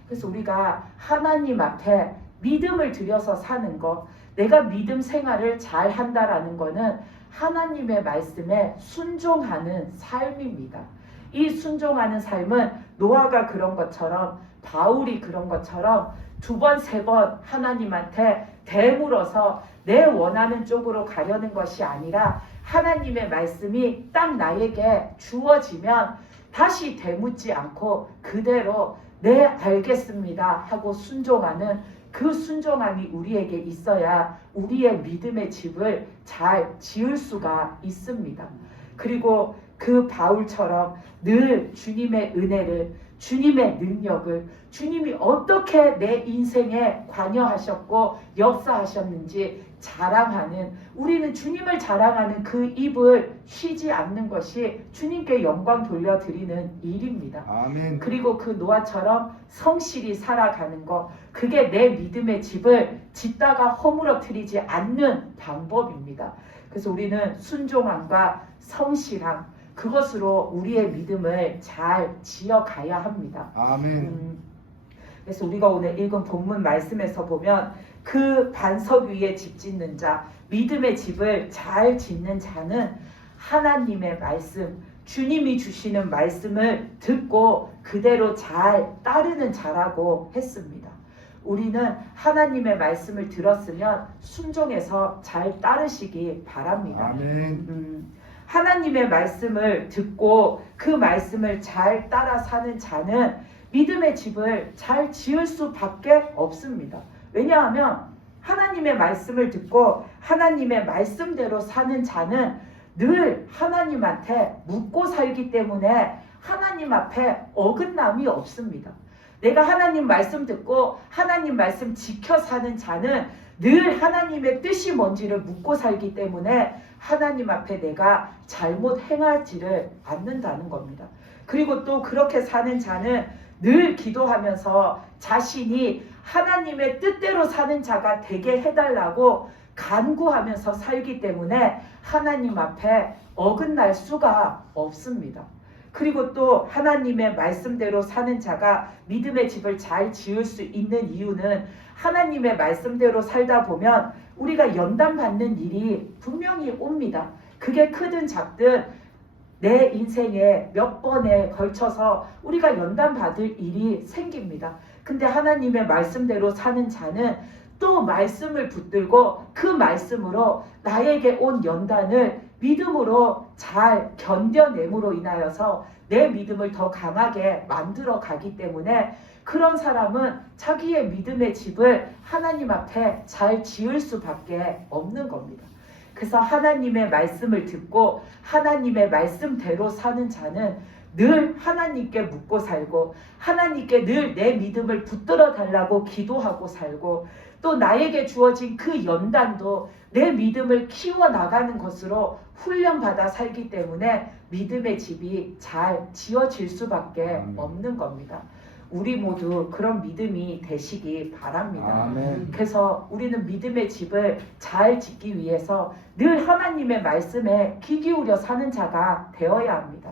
그래서 우리가 하나님 앞에 믿음을 들여서 사는 것, 내가 믿음 생활을 잘 한다라는 것은 하나님의 말씀에 순종하는 삶입니다. 이 순종하는 삶은 노아가 그런 것처럼 바울이 그런 것처럼 두 번, 세 번 하나님한테 대물어서 내 원하는 쪽으로 가려는 것이 아니라 하나님의 말씀이 딱 나에게 주어지면 다시 되묻지 않고 그대로 네 알겠습니다 하고 순종하는 그 순종함이 우리에게 있어야 우리의 믿음의 집을 잘 지을 수가 있습니다. 그리고 그 바울처럼 늘 주님의 은혜를, 주님의 능력을, 주님이 어떻게 내 인생에 관여하셨고 역사하셨는지 자랑하는, 우리는 주님을 자랑하는 그 입을 쉬지 않는 것이 주님께 영광 돌려드리는 일입니다. 아멘. 그리고 그 노아처럼 성실히 살아가는 것, 그게 내 믿음의 집을 짓다가 허물어뜨리지 않는 방법입니다. 그래서 우리는 순종함과 성실함, 그것으로 우리의 믿음을 잘 지어가야 합니다. 아멘. 그래서 우리가 오늘 읽은 본문 말씀에서 보면 그 반석 위에 집 짓는 자, 믿음의 집을 잘 짓는 자는 하나님의 말씀, 주님이 주시는 말씀을 듣고 그대로 잘 따르는 자라고 했습니다. 우리는 하나님의 말씀을 들었으면 순종해서 잘 따르시기 바랍니다. 아멘. 하나님의 말씀을 듣고 그 말씀을 잘 따라 사는 자는 믿음의 집을 잘 지을 수밖에 없습니다. 왜냐하면 하나님의 말씀을 듣고 하나님의 말씀대로 사는 자는 늘 하나님한테 묻고 살기 때문에 하나님 앞에 어긋남이 없습니다. 내가 하나님 말씀 듣고 하나님 말씀 지켜 사는 자는 늘 하나님의 뜻이 뭔지를 묻고 살기 때문에 하나님 앞에 내가 잘못 행하지를 않는다는 겁니다. 그리고 또 그렇게 사는 자는 늘 기도하면서 자신이 하나님의 뜻대로 사는 자가 되게 해달라고 간구하면서 살기 때문에 하나님 앞에 어긋날 수가 없습니다. 그리고 또 하나님의 말씀대로 사는 자가 믿음의 집을 잘 지을 수 있는 이유는 하나님의 말씀대로 살다 보면 우리가 연단받는 일이 분명히 옵니다. 그게 크든 작든 내 인생에 몇 번에 걸쳐서 우리가 연단받을 일이 생깁니다. 근데 하나님의 말씀대로 사는 자는 또 말씀을 붙들고 그 말씀으로 나에게 온 연단을 믿음으로 잘 견뎌냄으로 인하여서 내 믿음을 더 강하게 만들어 가기 때문에 그런 사람은 자기의 믿음의 집을 하나님 앞에 잘 지을 수밖에 없는 겁니다. 그래서 하나님의 말씀을 듣고 하나님의 말씀대로 사는 자는 늘 하나님께 묻고 살고 하나님께 늘 내 믿음을 붙들어 달라고 기도하고 살고 또 나에게 주어진 그 연단도 내 믿음을 키워나가는 것으로 훈련받아 살기 때문에 믿음의 집이 잘 지어질 수밖에 없는 겁니다. 우리 모두 그런 믿음이 되시기 바랍니다. 아멘. 그래서 우리는 믿음의 집을 잘 짓기 위해서 늘 하나님의 말씀에 귀 기울여 사는 자가 되어야 합니다.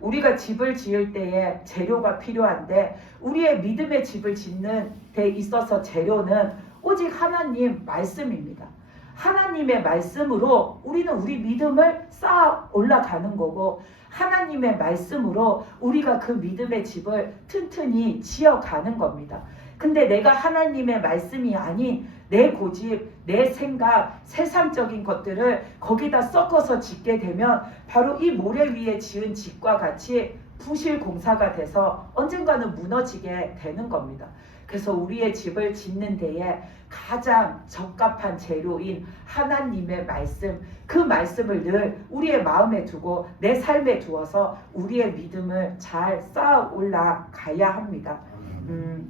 우리가 집을 지을 때에 재료가 필요한데 우리의 믿음의 집을 짓는 데 있어서 재료는 오직 하나님 말씀입니다. 하나님의 말씀으로 우리는 우리 믿음을 쌓아 올라가는 거고 하나님의 말씀으로 우리가 그 믿음의 집을 튼튼히 지어가는 겁니다. 근데 내가 하나님의 말씀이 아닌 내 고집, 내 생각, 세상적인 것들을 거기다 섞어서 짓게 되면 바로 이 모래 위에 지은 집과 같이 부실 공사가 돼서 언젠가는 무너지게 되는 겁니다. 그래서 우리의 집을 짓는 데에 가장 적합한 재료인 하나님의 말씀, 그 말씀을 늘 우리의 마음에 두고 내 삶에 두어서 우리의 믿음을 잘 쌓아 올라가야 합니다.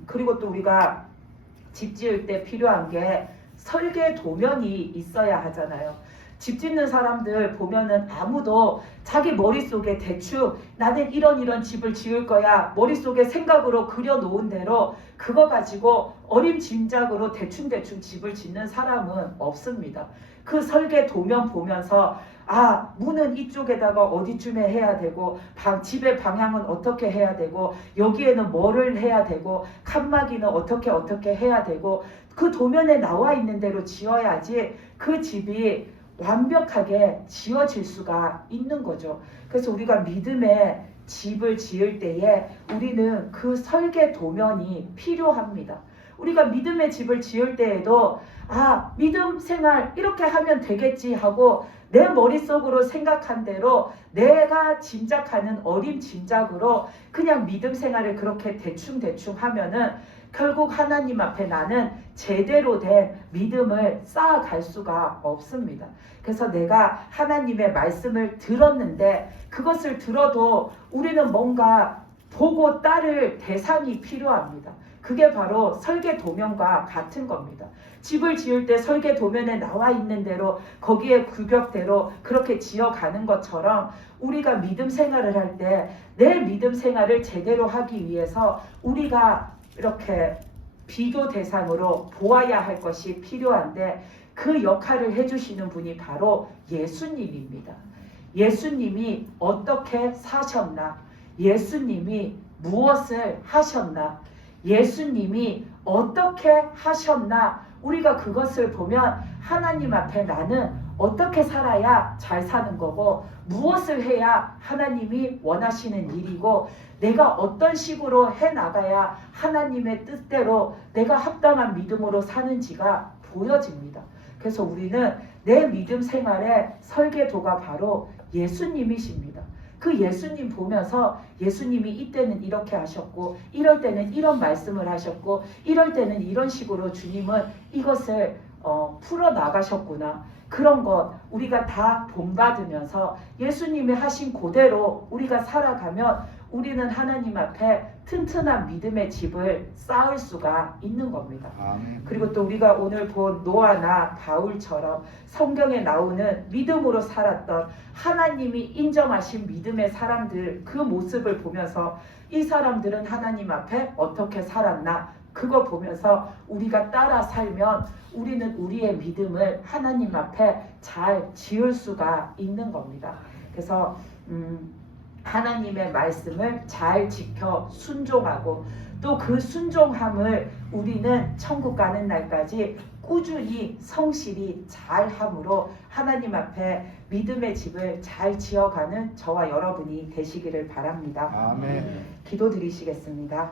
그리고 또 우리가 집 지을 때 필요한 게 설계 도면이 있어야 하잖아요. 집 짓는 사람들 보면은 아무도 자기 머릿속에 대충 나는 이런 집을 지을 거야 머릿속에 생각으로 그려놓은 대로 그거 가지고 어림짐작으로 대충 집을 짓는 사람은 없습니다. 그 설계 도면 보면서 아, 문은 이쪽에다가 어디쯤에 해야 되고 집의 방향은 어떻게 해야 되고 여기에는 뭐를 해야 되고 칸막이는 어떻게 해야 되고 그 도면에 나와 있는 대로 지어야지 그 집이 완벽하게 지어질 수가 있는 거죠. 그래서 우리가 믿음의 집을 지을 때에 우리는 그 설계 도면이 필요합니다. 우리가 믿음의 집을 지을 때에도 아, 믿음 생활 이렇게 하면 되겠지 하고 내 머릿속으로 생각한 대로 내가 짐작하는 어린 짐작으로 그냥 믿음 생활을 그렇게 대충 하면은 결국 하나님 앞에 나는 제대로 된 믿음을 쌓아갈 수가 없습니다. 그래서 내가 하나님의 말씀을 들었는데 그것을 들어도 우리는 뭔가 보고 따를 대상이 필요합니다. 그게 바로 설계 도면과 같은 겁니다. 집을 지을 때 설계 도면에 나와 있는 대로 거기에 규격대로 그렇게 지어가는 것처럼 우리가 믿음 생활을 할 때 내 믿음 생활을 제대로 하기 위해서 우리가 이렇게 비교 대상으로 보아야 할 것이 필요한데 그 역할을 해주시는 분이 바로 예수님입니다. 예수님이 어떻게 사셨나? 예수님이 무엇을 하셨나? 예수님이 어떻게 하셨나? 우리가 그것을 보면 하나님 앞에 나는 어떻게 살아야 잘 사는 거고 무엇을 해야 하나님이 원하시는 일이고 내가 어떤 식으로 해나가야 하나님의 뜻대로 내가 합당한 믿음으로 사는지가 보여집니다. 그래서 우리는 내 믿음 생활의 설계도가 바로 예수님이십니다. 그 예수님 보면서 예수님이 이때는 이렇게 하셨고 이럴 때는 이런 말씀을 하셨고 이럴 때는 이런 식으로 주님은 이것을 풀어나가셨구나. 그런 것 우리가 다 본받으면서 예수님이 하신 그대로 우리가 살아가면 우리는 하나님 앞에 튼튼한 믿음의 집을 쌓을 수가 있는 겁니다. 아멘. 그리고 또 우리가 오늘 본 노아나 바울처럼 성경에 나오는 믿음으로 살았던 하나님이 인정하신 믿음의 사람들 그 모습을 보면서 이 사람들은 하나님 앞에 어떻게 살았나 그거 보면서 우리가 따라 살면 우리는 우리의 믿음을 하나님 앞에 잘 지을 수가 있는 겁니다. 그래서 하나님의 말씀을 잘 지켜 순종하고 또 그 순종함을 우리는 천국 가는 날까지 꾸준히 성실히 잘 함으로 하나님 앞에 믿음의 집을 잘 지어가는 저와 여러분이 되시기를 바랍니다. 아멘. 기도 드리시겠습니다.